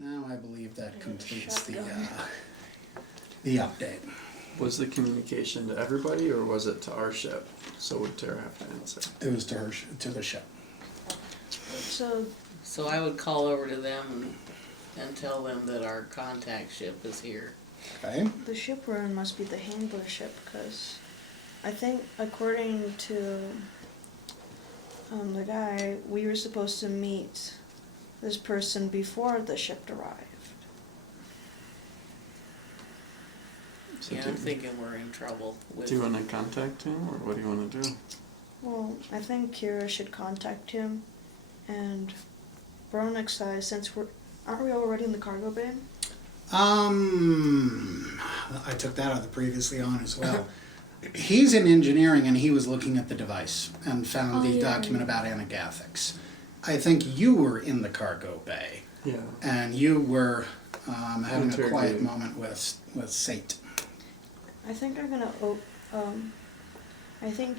Now I believe that completes the update. Was the communication to everybody, or was it to our ship? So would Tara have to answer? It was to the ship. So I would call over to them and tell them that our contact ship is here. Okay. The ship we're in must be the handler ship, because I think according to the guy, we were supposed to meet this person before the ship arrived. So Yeah, I'm thinking we're in trouble with... Do you want to contact him, or what do you want to do? Well, I think Kira should contact him, and Veronic's side, since aren't we already in the cargo bay? I took that out of the previously on as well. He's in engineering and he was looking at the device and found the document about anagathics. I think you were in the cargo bay. Yeah. And you were having a quiet Interviewing. moment with Sate. I think I'm gonna. I think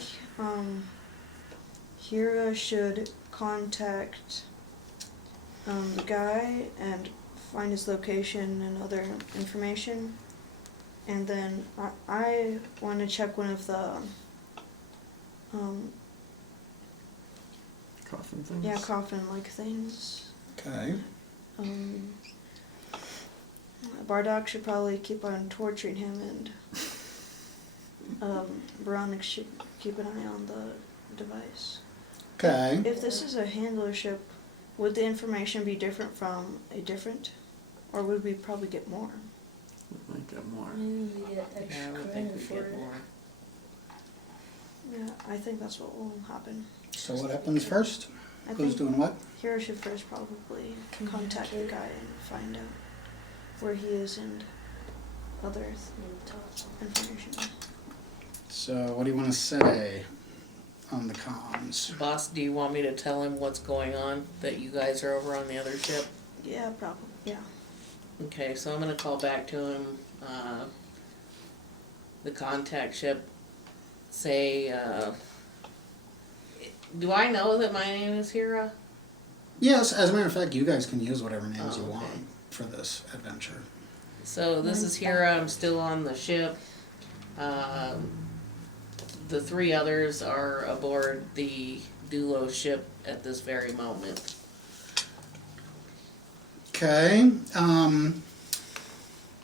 Kira should contact the guy and find his location and other information, and then I want to check one of the Coffin things? yeah, coffin-like things. Okay. Bardock should probably keep on torturing him, and Veronica should keep an eye on the device. Okay. If this is a handler ship, would the information be different from a different, or would we probably get more? We might get more. Maybe we get Yeah, extra I would think credit we'd for get it. more. Yeah, I think that's what will happen. So what happens first? I Who's think doing what? Kira should first probably contact the guy and find out where he is and other information. So what do you want to say on the comms? Boss, do you want me to tell him what's going on, that you guys are over on the other ship? Yeah, probably. Yeah. Okay, so I'm gonna call back to him, the contact ship, say, do I know that my name is Hira? Yes, as a matter of fact, you guys can use whatever names you Oh, okay. want for this adventure. So this is Hira, I'm still on the ship. The three others are aboard the Doulos ship at this very moment. Okay.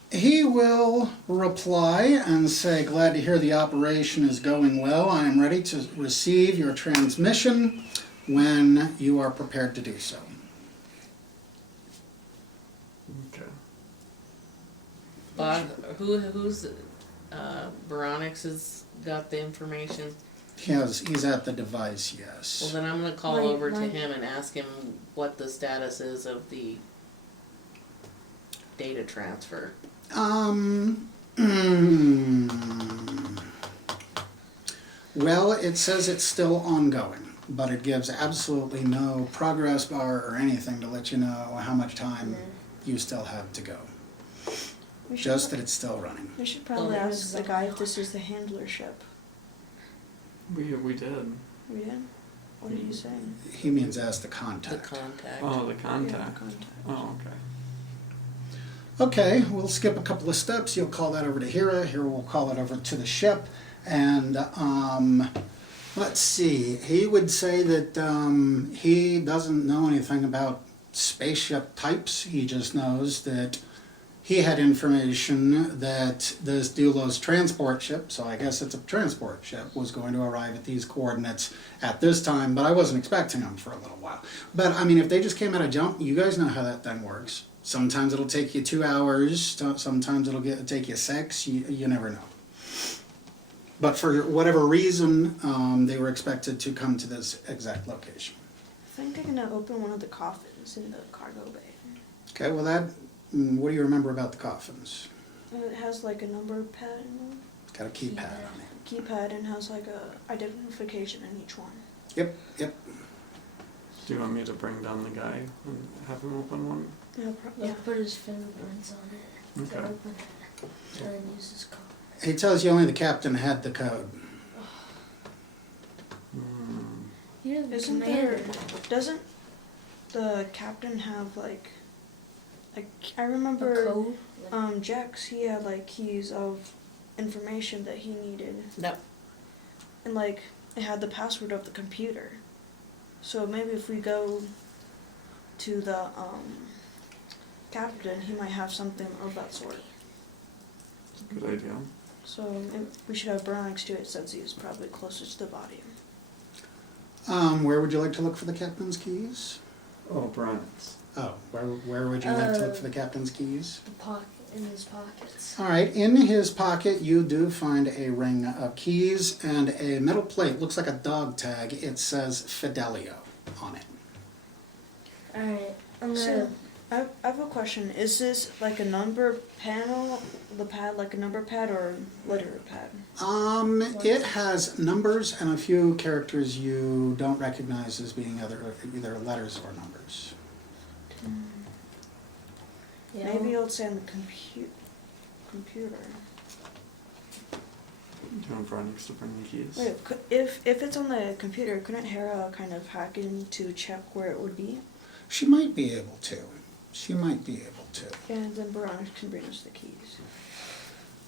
He will reply and say, glad to hear the operation is going well. I am ready to receive your transmission when you are prepared to do so. Okay. Who's Veronix has got the information? He's at the device, yes. Well, then I'm gonna call Right, over to right. him and ask him what the status is of the data transfer. Well, it says it's still ongoing, but it gives absolutely no progress bar or anything to let you know how much time you still have to go. We should Just that it's still running. we should probably Well, ask the guy if this is the handler ship. We did. We did? What did you say? He means ask the The contact. contact. Oh, the Yeah, contact. contact. Oh, okay. Okay, we'll skip a couple of steps. You'll call that over to Hira. Hira will call it over to the ship. And let's see. He would say that he doesn't know anything about spaceship types. He just knows that he had information that this Doulos transport ship, so I guess it's a transport ship, was going to arrive at these coordinates at this time, but I wasn't expecting them for a little while. But I mean, if they just came at a jump, you guys know how that thing works. Sometimes it'll take you 2 hours, sometimes it'll take you 6, you never know. But for whatever reason, they were expected to come to this exact location. I think I'm gonna open one of the coffins in the cargo bay. Okay, well what do you remember about the coffins? It has like a number pad in them, It's got a keypad on it. keypad, and has like a identification in each one. Yep. Do you want me to bring down the guy and have him open one? Yeah, They'll put his fingerprints on it to Okay. open it. And then use his card. He tells you only the captain had the code. You're the Isn't commander. doesn't the captain have like I A remember code? Like, Jax, he had like keys of information that he needed, No, and like it had the password of the computer. So maybe if we go to the captain, he might have something of that sort. Good idea. So we should have Bronix do it since he's probably closest to the body. Where would you like to look for the captain's keys? Oh, Brian's. Oh, where would you like to look for the captain's keys? the pocket in his pockets. All right, in his pocket you do find a ring of keys and a metal plate. Looks like a dog tag. It says Fidelio on it. Alright, I'm gonna. So I have a question. Is this like a number panel, the pad, like a number pad or letter pad? It has numbers and a few characters you don't recognize as being either letters or numbers. Yeah, Maybe it'll say on the computer. Do you want Brian's to bring the keys? Wait, if it's on the computer, couldn't Hera kind of hack in to check where it would be? She might be able to. She might be able to. And then Bronix can bring us the keys.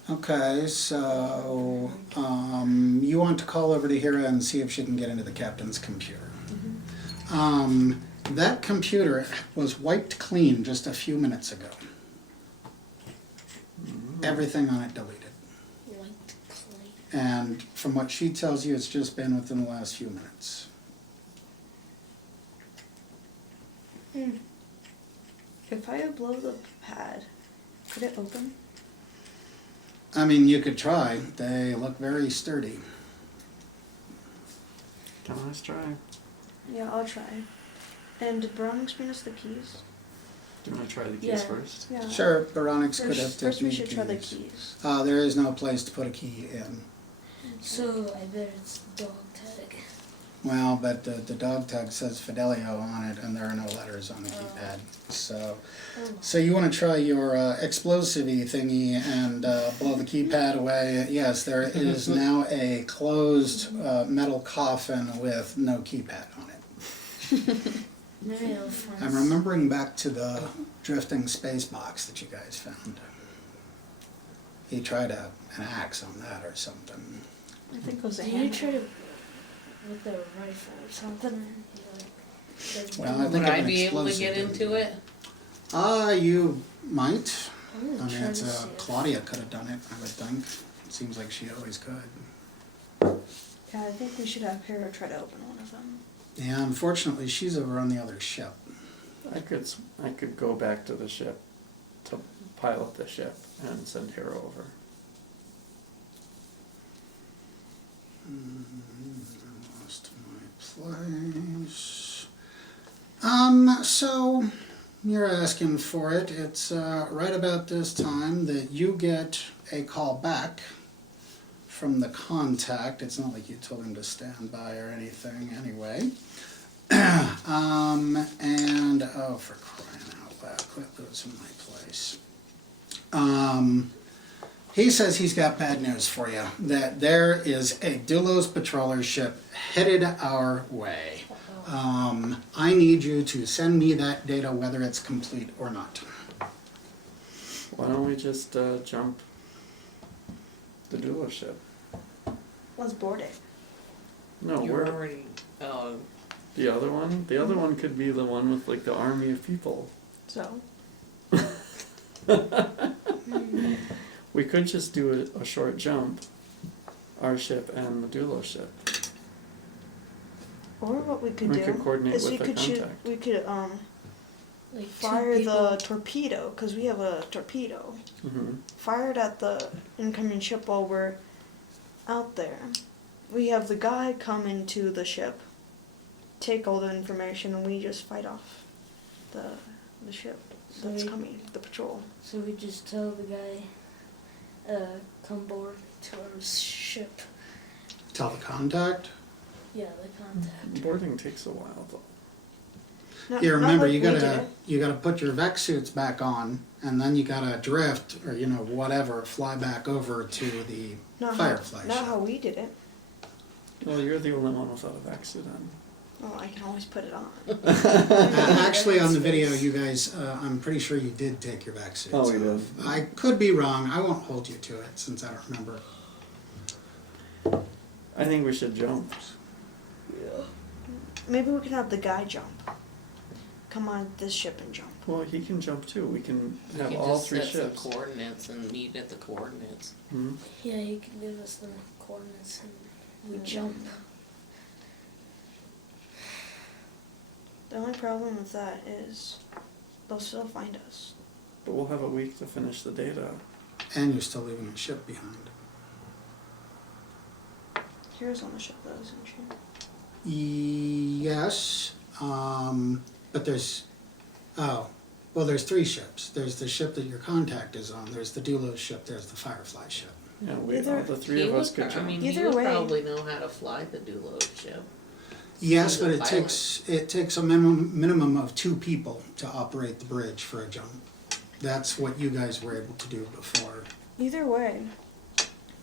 Okay, so you want to call over to Hera and see if she can get into the captain's computer. That computer was wiped clean just a few minutes ago. Everything on it deleted. white clay. And from what she tells you, it's just been within the last few minutes. If I blow the pad, could it open? I mean, you could try. They look very sturdy. Can I try? Yeah, I'll try. And did Bronix bring us the keys? Do you want to try the keys Yeah. first? Yeah. Sure, Baronix could have First we taken should try the keys. keys. There is no place to put a key in. So I bet it's dog tag. Well, but the dog tag says Fidelio on it, and there are no letters on the keypad. So you want to try your explosive-y thingy and blow the keypad away. Yes, there is now a closed metal coffin with no keypad on it. Maybe I'll find I'm remembering back to the drifting space box that you guys found. He tried an axe on that or something. I think it was a Do you hand. try to with a rifle or something? Like, Well, I think would of I an be able to explosive get would into be- it? You might. I'm gonna I mean, try it's to see if- Claudia could have done it, I would think. It seems like she always could. Yeah, I think we should have Hera try to open one of them. Yeah, unfortunately, she's over on the other ship. I could go back to the ship to pilot the ship and send her over. I lost my place. So you're asking for it. It's right about this time that you get a call back from the contact. It's not like you told him to stand by or anything anyway. And oh, for crying out loud, quit losing my place. He says he's got bad news for you, that there is a Doulos patroller ship headed our way. I need you to send me that data, whether it's complete or not. Why don't we just jump the Doulos ship? Let's board it. No, You're we're already. Oh, the other one. The other one could be the one with like the army of people. So? We could just do a short jump, our ship and the Doulos ship. Or what we could We do could coordinate is with we the could contact. we could like two fire people. the torpedo, because we have a torpedo. Mm-hmm. Fire it at the incoming ship while we're out there. We have the guy come into the ship, take all the information, and we just fight off the ship that's So coming, the patrol. So we just tell the guy, come board to our ship. Tell the contact. Yeah, the contact. Boarding takes a while though. You remember, like you we did gotta it. you gotta put your Vex suits back on, and then you gotta drift or whatever, fly back over to the Not Firefly how, not ship. how we did it. Well, you're the only one without a vac suit on. Well, I can always put it on. Actually, on the video, you guys, I'm pretty sure you did take your back suits Oh, we off. did. I could be wrong. I won't hold you to it since I don't remember. I think we should jump. Maybe we can have the guy jump. Come on this ship and jump. Well, he can jump too. We can We have can all just three set some ships. coordinates and meet at the coordinates. Hmm? Yeah, he can give us the coordinates and we jump. The only problem with that is they'll still find us. But we'll have a week to finish the data. And you're still leaving the ship behind. Here's on the ship though, isn't she? Yes, but there's, there's three ships. There's the ship that your contact is on, there's the Doulos ship, there's the Firefly ship. Yeah, Either- the three of us could I jump. mean, Either he would way. probably know how to fly the Doulos ship. Yes, He's a but pilot. it takes a minimum of 2 people to operate the bridge for a jump. That's what you guys were able to do before. Either way,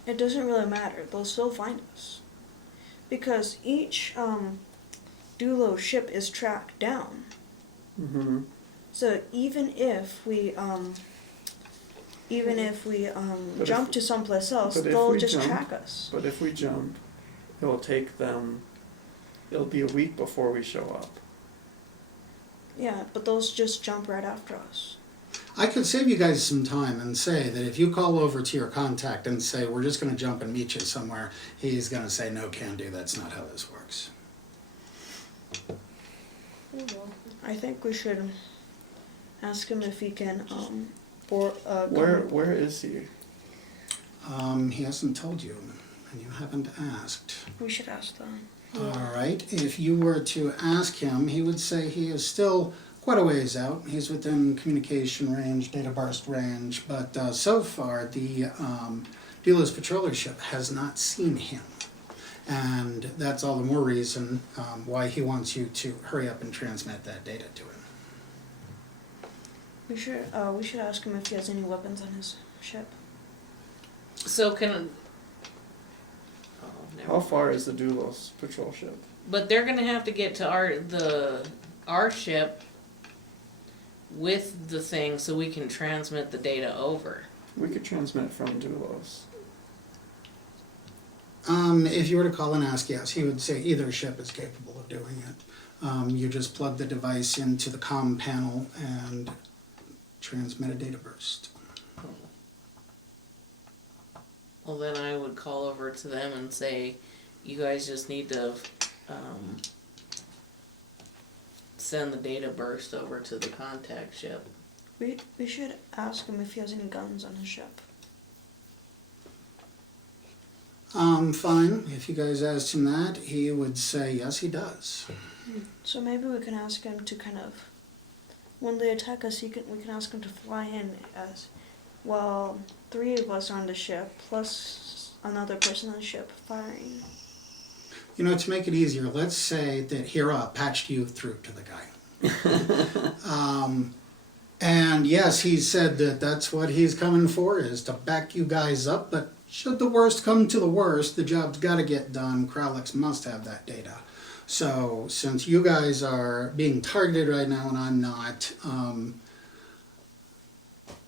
it doesn't really matter. They'll still find us. Because each Doulos ship is tracked down. Mm-hmm. So even if we But jump if- to someplace else, but if they'll we just jump- track us. But if we jump, it'll take them. It'll be a week before we show up. Yeah, but they'll just jump right after us. I could save you guys some time and say that if you call over to your contact and say, we're just gonna jump and meet you somewhere, he's gonna say, no, can do, that's not how this works. Oh, well. I think we should ask him if he can Where is he? He hasn't told you, and you haven't asked. We should ask them. All right, if you were to ask him, he would say he is still quite a ways out. He's within communication range, data burst range, but so far the Doulos patroller ship has not seen him. And that's all the more reason why he wants you to hurry up and transmit that data to him. We should ask him if he has any weapons on his ship. So can. Oh, never How mind. far is the Doulos patrol ship? But they're gonna have to get to our ship with the thing so we can transmit the data over. We could transmit from Doulos. If you were to call and ask, yes, he would say either ship is capable of doing it. You just plug the device into the comm panel and transmit a data burst. Well, then I would call over to them and say, you guys just need to send the data burst over to the contact ship. We should ask him if he has any guns on his ship. Fine. If you guys asked him that, he would say yes, he does. So maybe we can ask him to kind of, when they attack us, we can ask him to fly in as, well, 3 of us are on the ship, plus another person on the ship firing. You know, to make it easier, let's say that Hira patched you through to the guy. And yes, he said that that's what he's coming for, is to back you guys up, but should the worst come to the worst, the job's got to get done. Kralix must have that data. So, since you guys are being targeted right now and I'm not,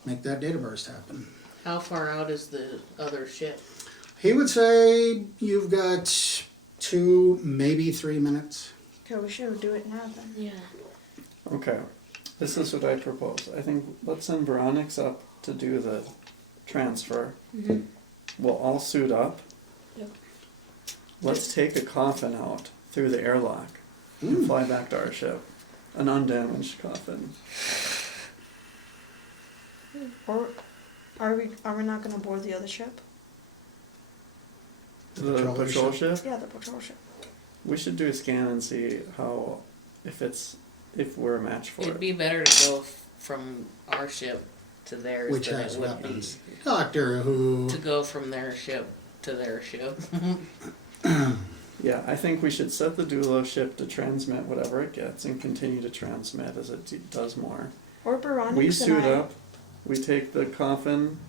make that data burst happen. How far out is the other ship? He would say you've got 2, maybe 3 minutes. Okay, we should do it now then. Yeah. Okay, this is what I propose. I think let's send Veronix up to do the transfer. Mm-hmm. We'll all suit up. Yep. Let's take a coffin out through the airlock and fly back to our ship. An undamaged coffin. Or are we not going to board the other ship? The patrol patrol ship? ship? Yeah, the patrol ship. We should do a scan and see if we're a match for It'd it. be better to go from our ship to theirs Which than has it would weapons. Doctor Who. be to go from their ship to their ship. Yeah, I think we should set the Doulos ship to transmit whatever it gets and continue to transmit as it does more. Or Baronix We and suit I. up, we take the coffin,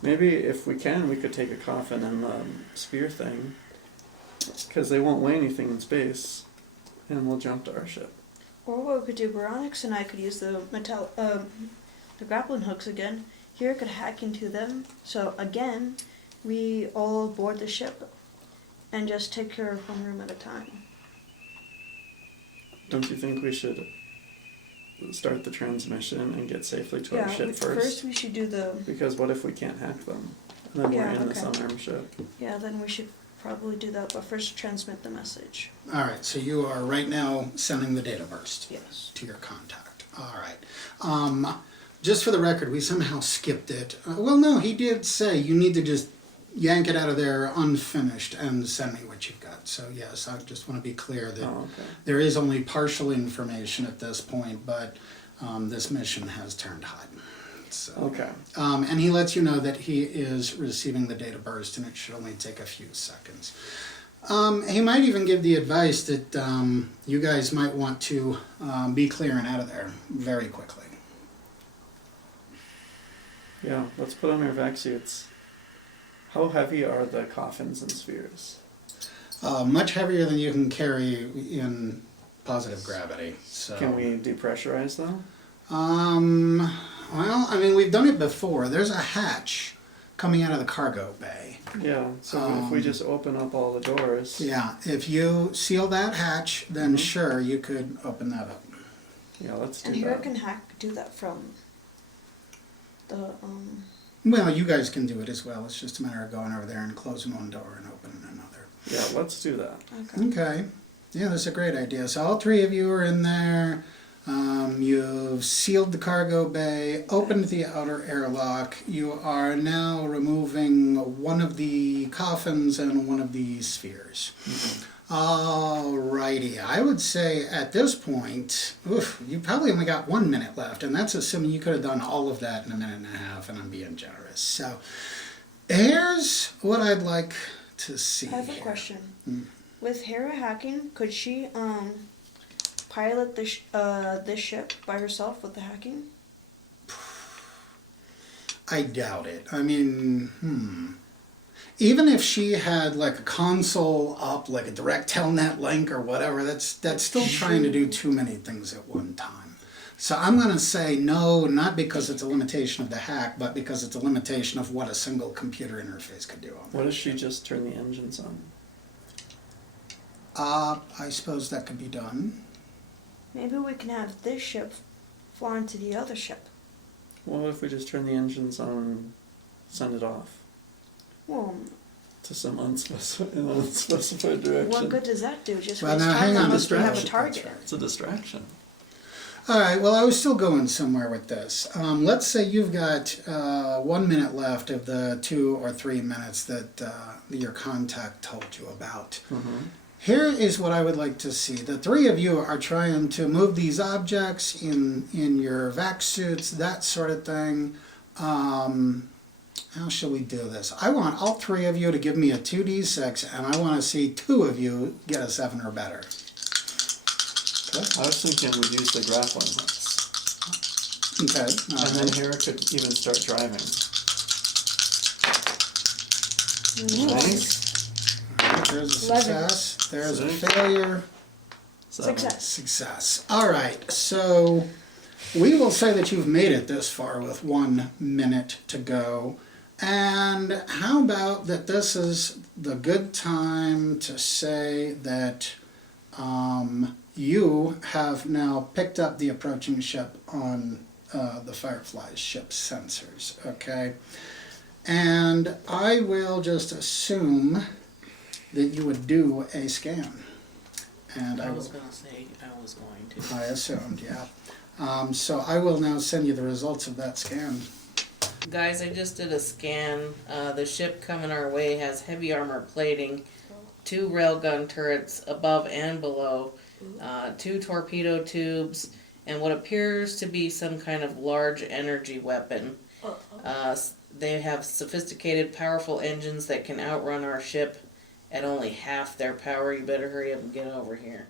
maybe if we can, we could take a coffin and the spear thing, because they won't weigh anything in space. and we'll jump to our ship. Or what we could do, Veronix and I could use the the grappling hooks again. Hera could hack into them. So again, we all board the ship and just take care of one room at a time. Don't you think we should start the transmission and get safely to our ship First we should do the. Because what if we can't hack them? And then Yeah, we're in this okay. unarmed ship. Yeah, then we should probably do that, but first transmit the message. All right, so you are right now sending the data burst Yes. to your contact. All right. Just for the record, we somehow skipped it. Well, no, he did say you need to just yank it out of there unfinished and send me what you've got. So yes, I just want to be clear that Oh, okay. there is only partial information at this point, but this mission has turned hot. So, Okay. and he lets you know that he is receiving the data burst, and it should only take a few seconds. He might even give the advice that you guys might want to be clearing out of there very quickly. Yeah, let's put on our vac suits. How heavy are the coffins and spheres? Much heavier than you can carry in positive gravity. So. Can we depressurize them? Well, I mean, we've done it before. There's a hatch coming out of the cargo bay. Yeah, so if we just open up all the doors. Yeah, if you seal that hatch, then sure, you could open that up. Yeah, let's do And Hera that. can do that from the Well, you guys can do it as well. It's just a matter of going over there and closing one door and opening another. Yeah, let's do that. Okay. Okay. Yeah, that's a great idea. So all three of you are in there. You've sealed the cargo bay, opened the outer airlock. You are now removing one of the coffins and one of the spheres. Alrighty. I would say at this point, you probably only got 1 minute left, and that's assuming you could have done all of that in a minute and a half, and I'm being generous. So here's what I'd like to see. I have a here. question. With Hera hacking, could she pilot this ship by herself with the hacking? I doubt it. I mean, even if she had like a console up, like a direct telnet link or whatever, that's still trying to do too many things at one time. So I'm going to say no, not because it's a limitation of the hack, but because it's a limitation of what a single computer interface could do. What if she just turned the engines on? I suppose that could be done. Maybe we can have this ship fly into the other ship. What if we just turn the engines on and send it off Well, to some unspecified direction? what good does that do? Just Well, waste now, time hang on, unless we have a distraction. target. That's right. It's a distraction. All right, well, I was still going somewhere with this. Let's say you've got 1 minute left of the 2 or 3 minutes that your contact told you about. Here is what I would like to see. The three of you are trying to move these objects in your vac suits, that sort of thing. How shall we do this? I want all three of you to give me a 2d6, and I want to see 2 of you get a 7 or better. I was thinking we'd use the grappling hooks. Okay. all And then right. Hera could even start driving. Nice. All right, there's a 11. success. There's a Six. failure. Success. Success. All right, so we will say that you've made it this far with 1 minute to go. And how about that this is the good time to say that you have now picked up the approaching ship on the Firefly's ship sensors, okay? And I will just assume that you would do a scan. And I was gonna say I was going to. I assumed, yeah. So I will now send you the results of that scan. Guys, I just did a scan. The ship coming our way has heavy armor plating, 2 railgun turrets above and below, 2 torpedo tubes, and what appears to be some kind of large energy weapon. They have sophisticated, powerful engines that can outrun our ship at only half their power. You better hurry up and get over here.